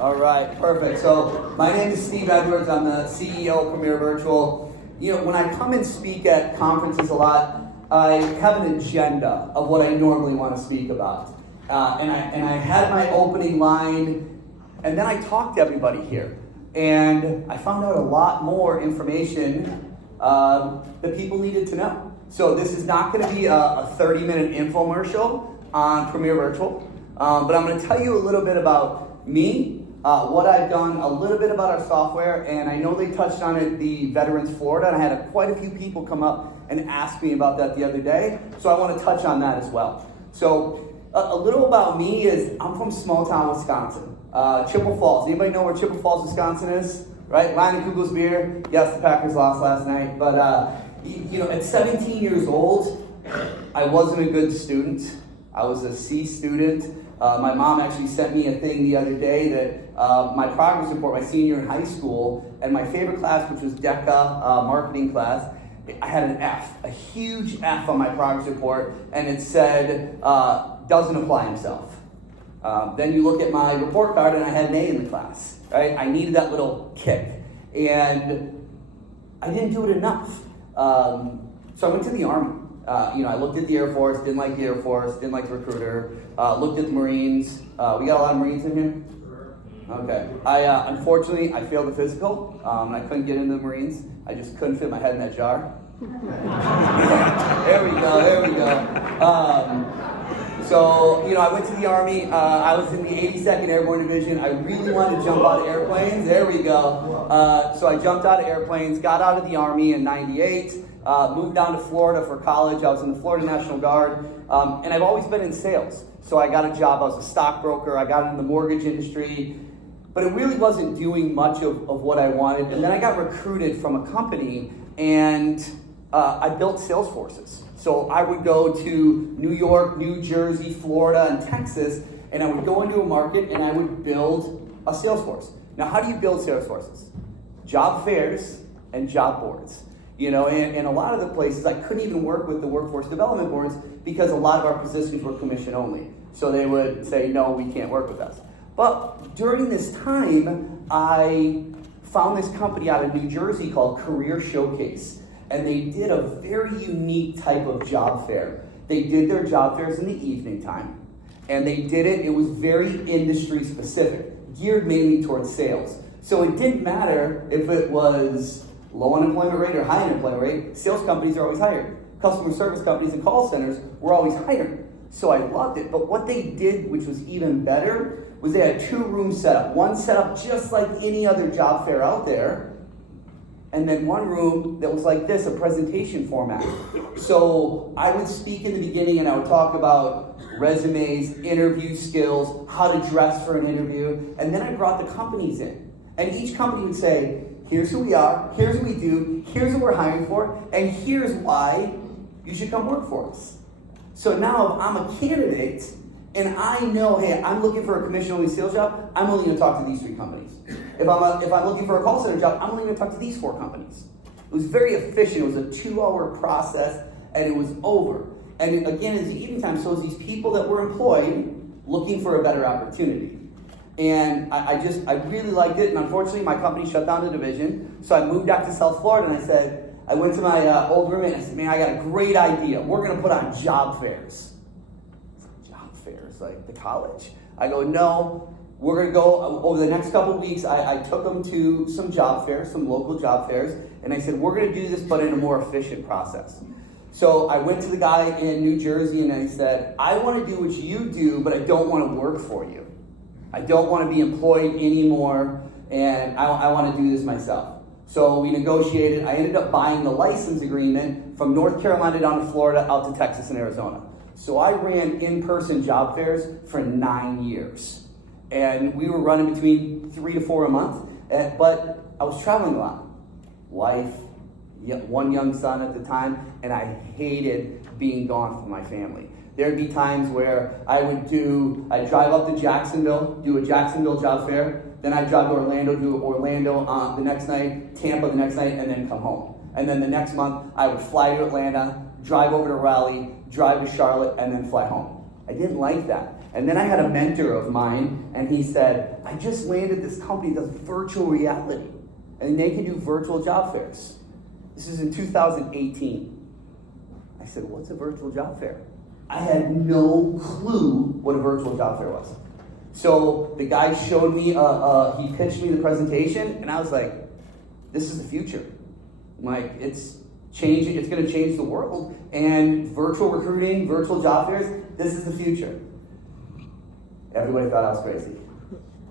All right, perfect. So my name is Steve Edwards. I'm the CEO of Premier Virtual. You know, when I come and speak at conferences a lot, I have an agenda of what I normally want to speak about. And I had my opening line, and then I talked to everybody here. And I found out a lot more information that people needed to know. So this is not going to be a 30-minute infomercial on Premier Virtual, but I'm going to tell you a little bit about me, what I've done, a little bit about our software, and I know they touched on it, the Veterans Florida, and I had quite a few people come up and ask me about that the other day, so I want to touch on that as well. So a little about me is I'm from small town Wisconsin, Chippewa Falls. Anybody know where Chippewa Falls, Wisconsin is? Right? Lion and Kugel's beer. Yes, the Packers lost last night, but at 17 years old, I wasn't a good student. I was a C student. My mom actually sent me a thing the other day that my progress report, my senior year in high school, and my favorite class, which was DECA, marketing class, I had an F, a huge F on my progress report, and it said, doesn't apply himself. Then you look at my report card, and I had an A in the class, right? I needed that little kick, and I didn't do it enough. So I went to the Army. I looked at the Air Force, didn't like the Air Force, didn't like the recruiter, looked at the Marines. We got a lot of Marines in here? Okay. Unfortunately, I failed the physical. I couldn't get into the Marines. I just couldn't fit my head in that jar. There we go. So, I went to the Army. I was in the 82nd Airborne Division. I really wanted to jump out of airplanes. There we go. So I jumped out of airplanes, got out of the Army in 98, moved down to Florida for college. I was in the Florida National Guard, and I've always been in sales. So I got a job. I was a stockbroker. I got into the mortgage industry, but it really wasn't doing much of what I wanted. And then I got recruited from a company, and I built sales forces. So I would go to New York, New Jersey, Florida, and Texas, and I would go into a market and I would build a sales force. Now, how do you build sales forces? Job fairs and job boards. And a lot of the places I couldn't even work with the workforce development boards because a lot of our positions were commission only. So they would say, no, we can't work with us. But during this time, I found this company out of New Jersey called Career Showcase. And they did a very unique type of job fair. They did their job fairs in the evening time. And it was very industry specific, geared mainly towards sales. So it didn't matter if it was low unemployment rate or high unemployment rate, sales companies are always hired. Customer service companies and call centers were always hired. So I loved it. But what they did, which was even better, was they had 2 rooms set up. One set up just like any other job fair out there, and then one room that was like this, a presentation format. So I would speak in the beginning and I would talk about resumes, interview skills, how to dress for an interview, and then I brought the companies in. And each company would say, here's who we are, here's what we do, here's what we're hiring for, and here's why you should come work for us. So now if I'm a candidate and I know, hey, I'm looking for a commission-only sales job, I'm only going to talk to these 3 companies. If I'm looking for a call center job, I'm only going to talk to these 4 companies. It was very efficient. It was a 2-hour process, and it was over. And again, it's the evening time, so it's these people that were employed looking for a better opportunity. And I really liked it, and unfortunately, my company shut down the division, so I moved back to South Florida, and I went to my old roommate, and I said, man, I got a great idea. We're going to put on job fairs. Job fairs, like the college. I go, no. We're going to go, over the next couple of weeks, I took them to some job fairs, some local job fairs, and I said, we're going to do this, but in a more efficient process. So I went to the guy in New Jersey, and I said, I want to do what you do, but I don't want to work for you. I don't want to be employed anymore, and I want to do this myself. So we negotiated. I ended up buying the license agreement from North Carolina down to Florida, out to Texas and Arizona. So I ran in-person job fairs for 9 years. And we were running between 3 to 4 a month, but I was traveling a lot. Wife, 1 young son at the time, and I hated being gone from my family. There'd be times where I'd drive up to Jacksonville, do a Jacksonville job fair, then I'd drive to Orlando, do Orlando the next night, Tampa the next night, and then come home. And then the next month, I would fly to Atlanta, drive over to Raleigh, drive to Charlotte, and then fly home. I didn't like that. And then I had a mentor of mine, and he said, I just landed this company that does virtual reality, and they can do virtual job fairs. This is in 2018. I said, what's a virtual job fair? I had no clue what a virtual job fair was. So the guy showed me, he pitched me the presentation, and I was like, this is the future. Like, it's changing, it's gonna change the world, and virtual recruiting, virtual job fairs, this is the future. Everybody thought I was crazy.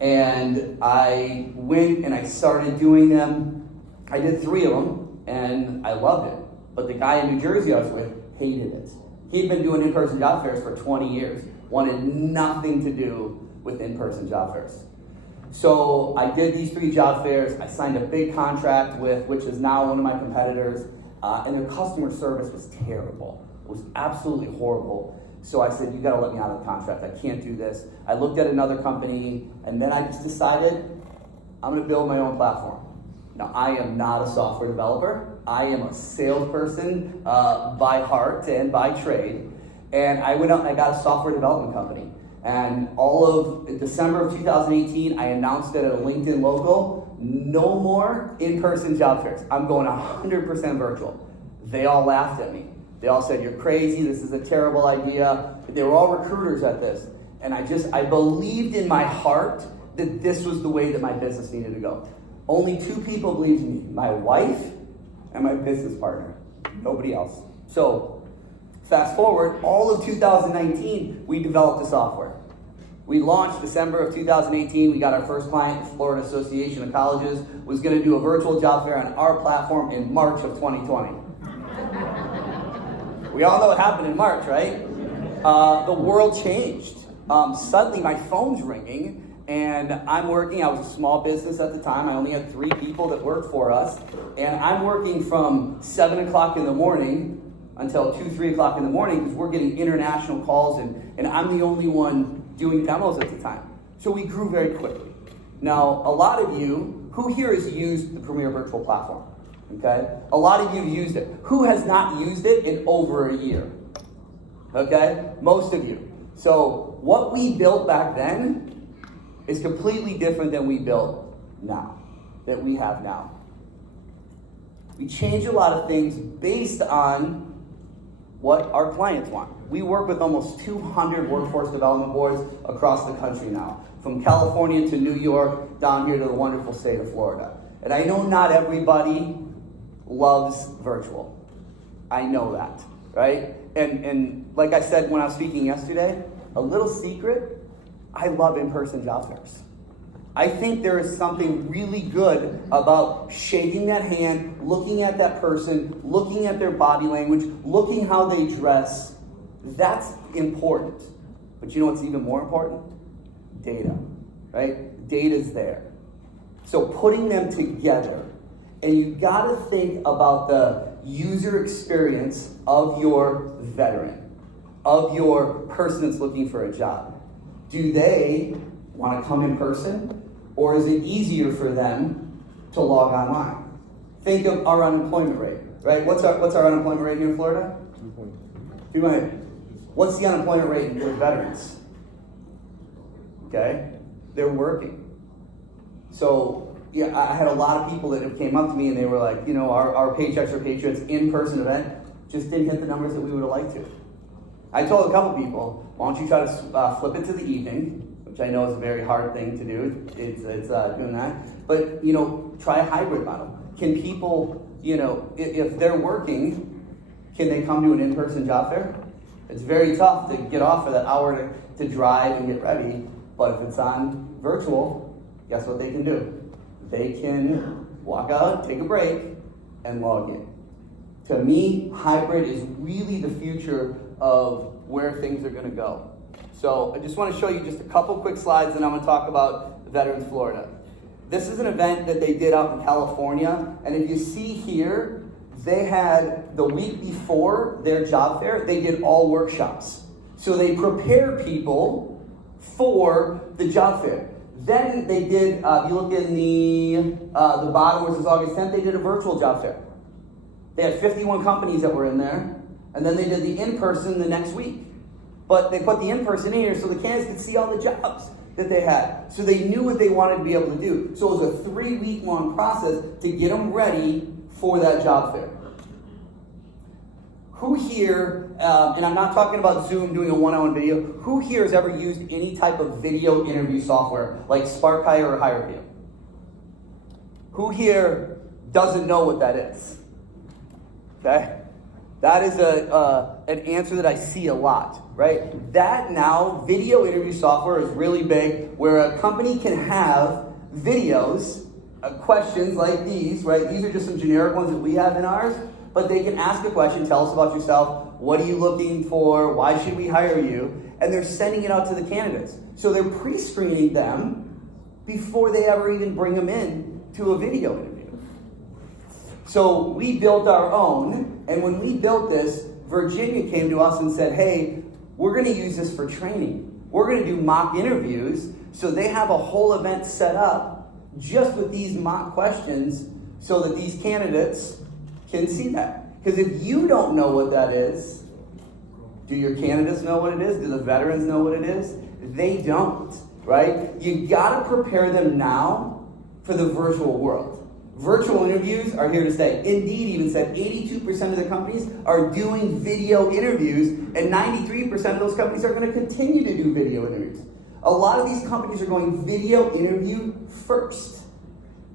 And I went and I started doing them. I did 3 of them, and I loved it. But the guy in New Jersey I was with hated it. He'd been doing in-person job fairs for 20 years, wanted nothing to do with in-person job fairs. So I did these 3 job fairs. I signed a big contract with, which is now one of my competitors, and their customer service was terrible. It was absolutely horrible. So I said, you gotta let me out of the contract. I can't do this. I looked at another company, and then I just decided, I'm gonna build my own platform. Now, I am not a software developer. I am a salesperson by heart and by trade. And I went out and I got a software development company. And all of December of 2018, I announced it at a LinkedIn logo, no more in-person job fairs. I'm going 100% virtual. They all laughed at me. They all said, you're crazy, this is a terrible idea. They were all recruiters at this. And I believed in my heart that this was the way that my business needed to go. Only 2 people believed in me, my wife and my business partner, nobody else. So fast forward, all of 2019, we developed the software. We launched December of 2018. We got our first client, the Florida Association of Colleges, was gonna do a virtual job fair on our platform in March of 2020. We all know what happened in March, right? The world changed. Suddenly my phone's ringing, and I'm working. I was a small business at the time. I only had 3 people that worked for us. And I'm working from 7 o'clock in the morning until 2, 3 o'clock in the morning because we're getting international calls, and I'm the only one doing demos at the time. So we grew very quickly. Now, a lot of you, who here has used the Premier Virtual Platform? Okay? A lot of you have used it. Who has not used it in over a year? Okay? Most of you. So what we built back then is completely different than we built now, that we have now. We change a lot of things based on what our clients want. We work with almost 200 workforce development boards across the country now, from California to New York, down here to the wonderful state of Florida. And I know not everybody loves virtual. I know that, right? And like I said when I was speaking yesterday, a little secret, I love in-person job fairs. I think there is something really good about shaking that hand, looking at that person, looking at their body language, looking how they dress. That's important. But you know what's even more important? Data, right? Data's there. So putting them together, and you gotta think about the user experience of your veteran, of your person that's looking for a job. Do they wanna come in person? Or is it easier for them to log online? Think of our unemployment rate, right? What's our unemployment rate here in Florida? 2.8. What's the unemployment rate for veterans? Okay, they're working. So yeah, I had a lot of people that have came up to me and they were like, you know, our Paychecks for Patriots in-person event just didn't hit the numbers that we would have liked to. I told a couple people, why don't you try to flip it to the evening, which I know is a very hard thing to do. It's doing that. But, you know, try a hybrid model. Can people, you know, if they're working, can they come to an in-person job fair? It's very tough to get off for that hour to drive and get ready. But if it's on virtual, guess what they can do? They can walk out, take a break, and log in. To me, hybrid is really the future of where things are going to go. So I just want to show you just a couple quick slides, and I'm going to talk about Veterans Florida. This is an event that they did out in California, and if you see here, they had the week before their job fair, they did all workshops. So they prepare people for the job fair. Then they did, if you look in the bottom, which is August 10th, they did a virtual job fair. They had 51 companies that were in there, and then they did the in-person the next week. But they put the in-person in here so the candidates could see all the jobs that they had. So they knew what they wanted to be able to do. So it was a 3-week-long process to get them ready for that job fair. Who here, and I'm not talking about Zoom doing a one-on-one video, who here has ever used any type of video interview software like SparkHire or HireVue? Who here doesn't know what that is? Okay? That is an answer that I see a lot, right? That now, video interview software is really big, where a company can have videos, questions like these, right? These are just some generic ones that we have in ours, but they can ask a question, tell us about yourself, what are you looking for, why should we hire you? And they're sending it out to the candidates. So they're pre-screening them before they ever even bring them in to a video interview. So we built our own, and when we built this, Virginia came to us and said, hey, we're going to use this for training. We're going to do mock interviews, so they have a whole event set up just with these mock questions so that these candidates can see that. Because if you don't know what that is, do your candidates know what it is? Do the veterans know what it is? They don't, right? You got to prepare them now for the virtual world. Virtual interviews are here to stay. Indeed even said 82% of the companies are doing video interviews, and 93% of those companies are going to continue to do video interviews. A lot of these companies are going video interview first.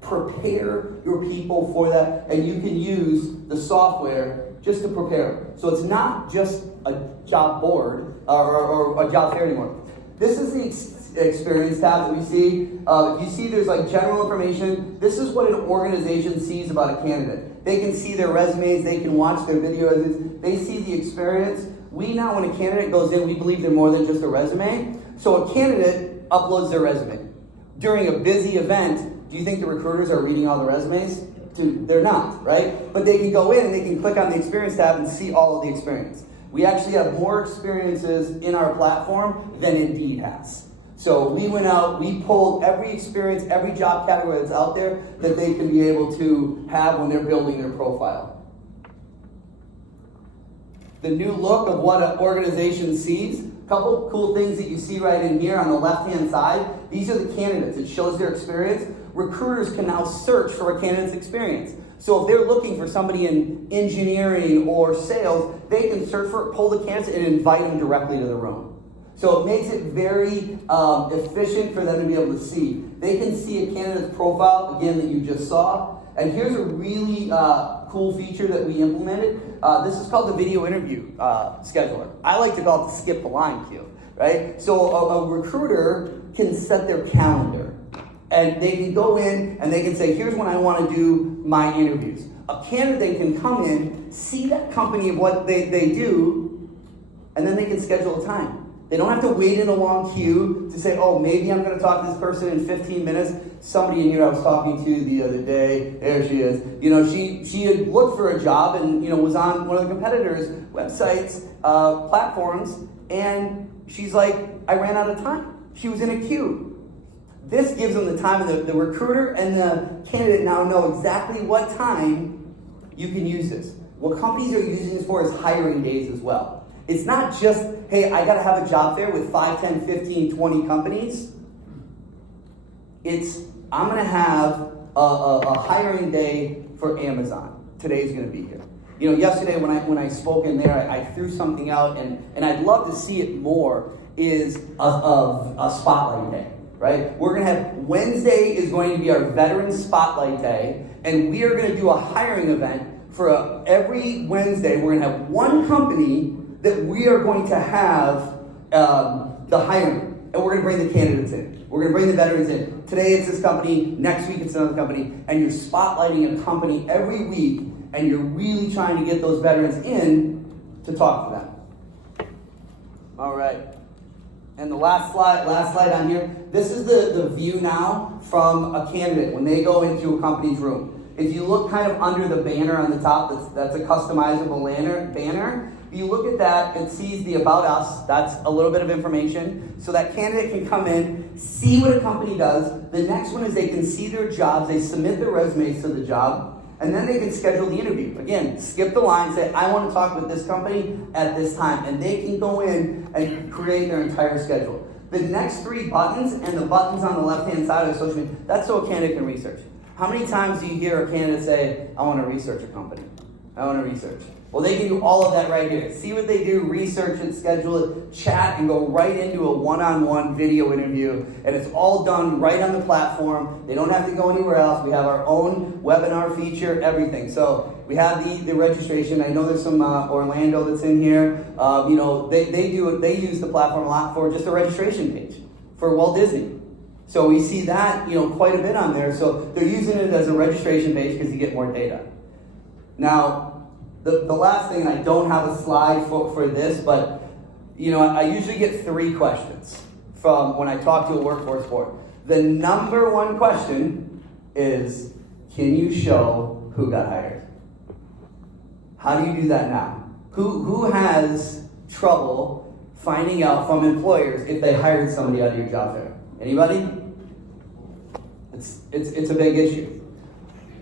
Prepare your people for that, and you can use the software just to prepare them. So it's not just a job board or a job fair anymore. This is the experience tab that we see. If you see there's like general information, this is what an organization sees about a candidate. They can see their resumes, they can watch their videos, they see the experience. We now, when a candidate goes in, we believe they're more than just a resume. So a candidate uploads their resume. During a busy event, do you think the recruiters are reading all the resumes? They're not, right? But they can go in and they can click on the experience tab and see all of the experience. We actually have more experiences in our platform than Indeed has. So we went out, we pulled every experience, every job category that's out there that they can be able to have when they're building their profile. The new look of what an organization sees. Couple cool things that you see right in here on the left-hand side. These are the candidates. It shows their experience. Recruiters can now search for a candidate's experience. So if they're looking for somebody in engineering or sales, they can search for it, pull the candidates, and invite them directly to the room. So it makes it very efficient for them to be able to see. They can see a candidate's profile, again, that you just saw. And here's a really cool feature that we implemented. This is called the video interview scheduler. I like to call it the skip the line queue, right? So a recruiter can set their calendar, and they can go in and they can say, here's when I want to do my interviews. A candidate can come in, see that company of what they do, and then they can schedule a time. They don't have to wait in a long queue to say, oh, maybe I'm going to talk to this person in 15 minutes. Somebody in here I was talking to the other day, there she is. You know, she had looked for a job and, was on one of the competitors' websites, platforms, and she's like, I ran out of time. She was in a queue. This gives them the time, and the recruiter and the candidate now know exactly what time you can use this. What companies are using this for is hiring days as well. It's not just, hey, I got to have a job fair with 5, 10, 15, 20 companies. It's, I'm going to have a hiring day for Amazon. Today's going to be here. Yesterday when I spoke in there, I threw something out, and I'd love to see it more, is a spotlight day, right? We're going to have, Wednesday is going to be our Veteran Spotlight Day, and we are going to do a hiring event for every Wednesday. We're going to have one company that we are going to have the hiring, and we're going to bring the candidates in. We're going to bring the veterans in. Today it's this company, next week it's another company, and you're spotlighting a company every week, and you're really trying to get those veterans in to talk to them. All right. And the last slide on here, this is the view now from a candidate when they go into a company's room. If you look kind of under the banner on the top, that's a customizable banner. If you look at that, it sees the About Us. That's a little bit of information. So that candidate can come in, see what a company does. The next one is they can see their jobs. They submit their resumes to the job. And then they can schedule the interview. Again, skip the line, say, I want to talk with this company at this time. And they can go in and create their entire schedule. The next 3 buttons and the buttons on the left-hand side of the social media, that's so a candidate can research. How many times do you hear a candidate say, I want to research a company? I want to research. Well, they can do all of that right here. See what they do, research it, schedule it, chat, and go right into a one-on-one video interview. And it's all done right on the platform. They don't have to go anywhere else. We have our own webinar feature, everything. So we have the registration. I know there's some Orlando that's in here. They use the platform a lot for just a registration page for Walt Disney. So we see that, quite a bit on there. So they're using it as a registration page because you get more data. Now, the last thing, and I don't have a slide for this, but I usually get 3 questions from when I talk to a workforce board. The number 1 question is, can you show who got hired? How do you do that now? Who has trouble finding out from employers if they hired somebody out of your job fair? Anybody? It's a big issue.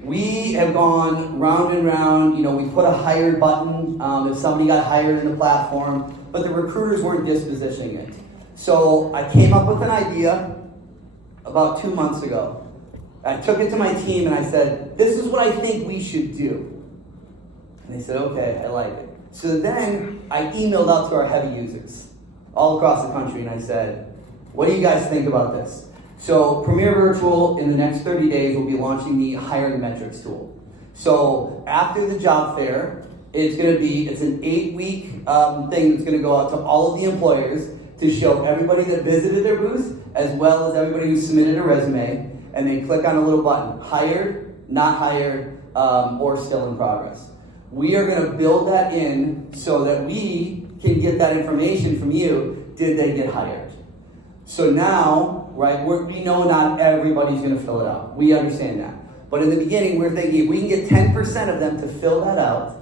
We have gone round and round. We put a hired button if somebody got hired in the platform, but the recruiters weren't dispositioning it. So I came up with an idea about 2 months ago. I took it to my team and I said, this is what I think we should do. And they said, okay, I like it. So then I emailed out to our heavy users all across the country and I said, what do you guys think about this? So Premier Virtual, in the next 30 days, will be launching the hiring metrics tool. So after the job fair, it's an 8-week thing that's going to go out to all of the employers to show everybody that visited their booth, as well as everybody who submitted a resume, and they click on a little button, hired, not hired, or still in progress. We are going to build that in so that we can get that information from you. Did they get hired? So now, right, we know not everybody's going to fill it out. We understand that. But in the beginning, we're thinking if we can get 10% of them to fill that out,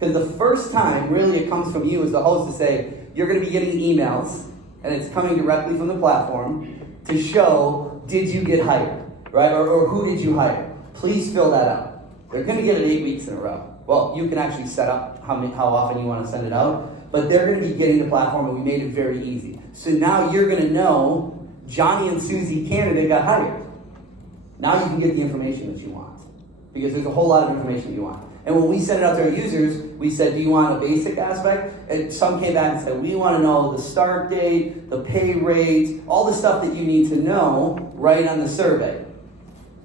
because the first time, really, it comes from you as the host to say, you're going to be getting emails, and it's coming directly from the platform, to show, did you get hired, right? Or who did you hire? Please fill that out. They're going to get it 8 weeks in a row. Well, you can actually set up how often you want to send it out, but they're going to be getting the platform, and we made it very easy. So now you're going to know Johnny and Susie candidate got hired. Now you can get the information that you want, because there's a whole lot of information you want. And when we sent it out to our users, we said, do you want a basic aspect? And some came back and said, we want to know the start date, the pay rate, all the stuff that you need to know right on the survey.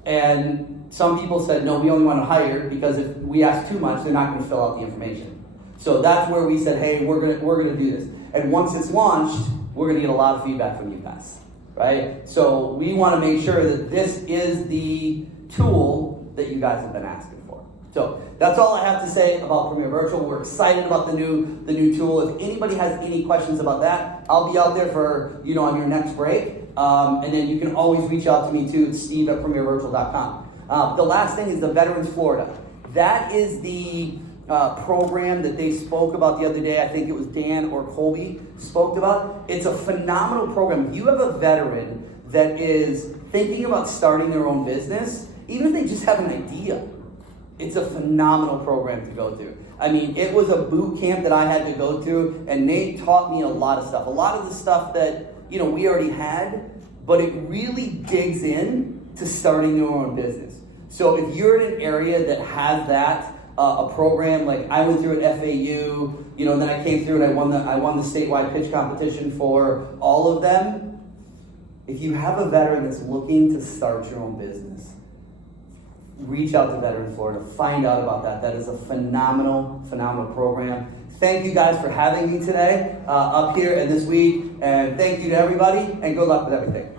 And some people said, no, we only want to hire, because if we ask too much, they're not going to fill out the information. So that's where we said, hey, we're gonna do this. And once it's launched, we're going to get a lot of feedback from you guys, right? So we want to make sure that this is the tool that you guys have been asking for. So that's all I have to say about Premier Virtual. We're excited about the new tool. If anybody has any questions about that, I'll be out there for, on your next break. And then you can always reach out to me too. It's steve@premiervirtual.com. The last thing is the Veterans Florida. That is the program that they spoke about the other day. I think it was Dan or Colby spoke about. It's a phenomenal program. If you have a veteran that is thinking about starting their own business, even if they just have an idea, it's a phenomenal program to go to. I mean, it was a boot camp that I had to go to, and Nate taught me a lot of stuff. A lot of the stuff that, we already had, but it really digs in to starting your own business. So if you're in an area that has that, a program like I went through at FAU, and then I came through and I won the statewide pitch competition for all of them. If you have a veteran that's looking to start your own business, reach out to Veterans Florida, find out about that. That is a phenomenal program. Thank you guys for having me today up here and this week, and thank you to everybody, and good luck with everything.